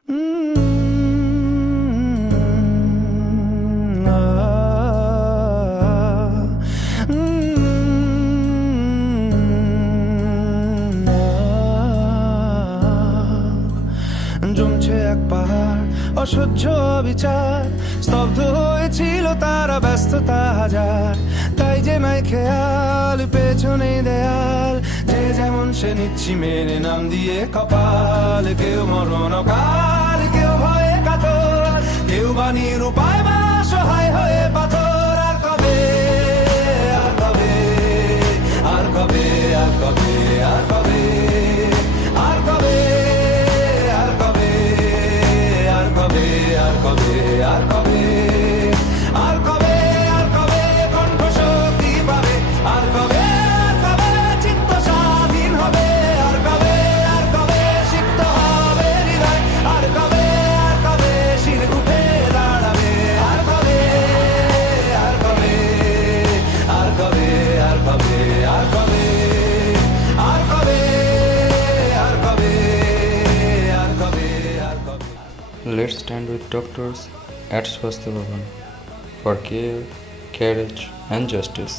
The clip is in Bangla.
জমছে এক পাহাড় অসহ্য বিচার, স্তব্ধ হয়েছিল তারা ব্যস্ততা হাজার। তাই যে নাই খেয়াল পেছনে দেয়াল, যে যেমন সে নিচ্ছি মেনে নাম দিয়ে কপাল। কেউ মরণ কাল, কেউ ভয়ে কাতর, কেউ বা নিরুপায় বা সহায় হয়ে পাথর। আর কবে, আর কবে, আর কবে, আর কবে, আর কবে, আর কবে, আর কবে, আর কবে, আর কবে, আর কবে, আর কবে, আর কবে কণ্ঠ শক্তি পাবে। আর কবে, আর কবে চিত্ত স্বাধীন হবে। আর কবে, আর কবে সিক্ত হবে হৃদয়। আর কবে, আর কবে শির উঠে দাঁড়াবে। আর কবে, আর কবে, আর কবে, আর কবে, আর কবে, আর কবে, আর কবে, আর কবে, আর কবে। Let's stand with doctors at Swasthya Bhavan for care, courage and justice.